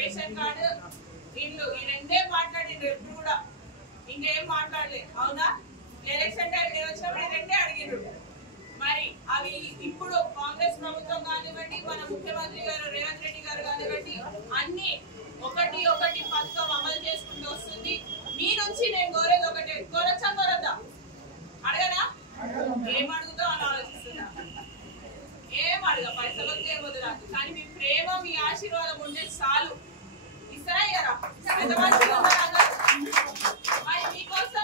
ration card ఇల్లు ఈ రెండే మాట్లాడిండ్రు ఎప్పుడు కూడా ఇంకేం మాట్లాడలేదు అవునా ఎలక్షన్ టైం వచ్చినప్పుడు ఈ రెండే అడిగిండ్రు మరి అవి ఇప్పుడు కాంగ్రెస్ ప్రభుత్వం కానివ్వండి మన ముఖ్యమంత్రి గారు రేవంత్ రెడ్డి గారు కానివ్వండి అన్ని ఒకటి పథకం అమలు చేసుకుంటూ వస్తుంది మీ నుంచి నేను కోరేది ఒకటే కోరచ్చా కోరద్దా అడగనా ఏం అడుగుతా అని ఆలోచిస్తున్నా ఏం అడగ పైసలు ఏమొద్దు నాకు కానీ మీ ప్రేమ మీ ఆశీర్వాదం ఉంటే చాలు ఇస్తారా ఇయ్యరా ఎంత మంచిగా మరి మీకోసం